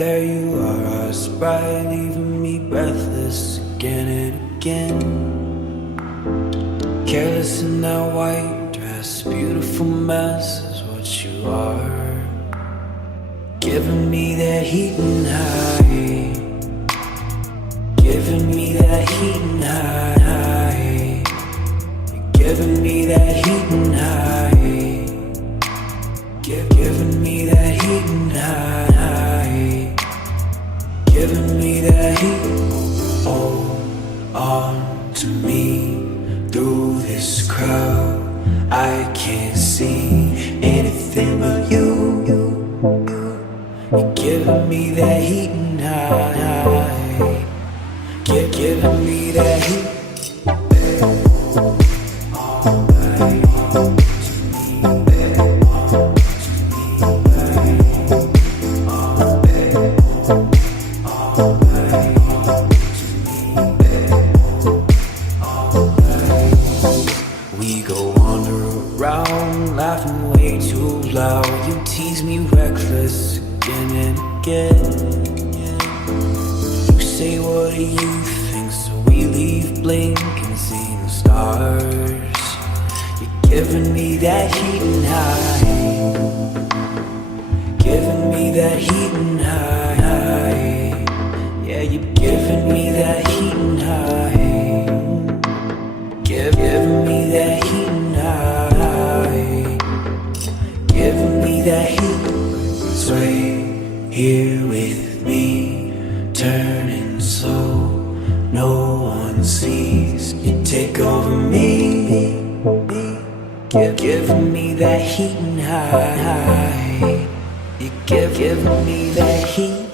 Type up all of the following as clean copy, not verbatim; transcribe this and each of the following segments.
there you are, eyes bright, leaving me breathless again and again. Careless in that white dress, beautiful mess is what you are. Giving me that heat and high, giving me that heat and high, giving me that heat and high, giving me that heat and high, giving me that heat. Hold on to me through this crowd. I can't see anything but you. You're giving me that heat and high, giving me that heat. We go wander around, laughing way too loud. You tease me reckless again and again. You say, what do you think? So we leave blinking, seeing stars. You're giving me that heat and high, giving me that heat and high. Yeah, you're giving me that heat and high, giving me that heat and high, giving me that heat. Sway here with me, turning slow, no one sees. You take over me, giving me that heat and high. You giving me that heat.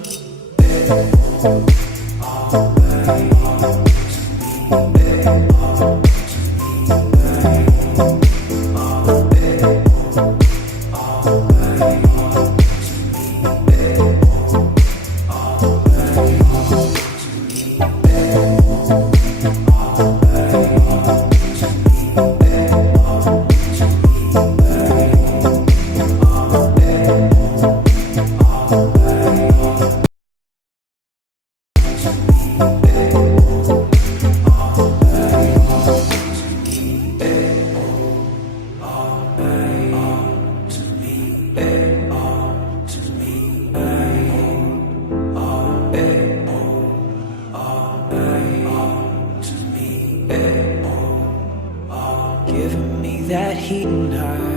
Giving me that heat and high.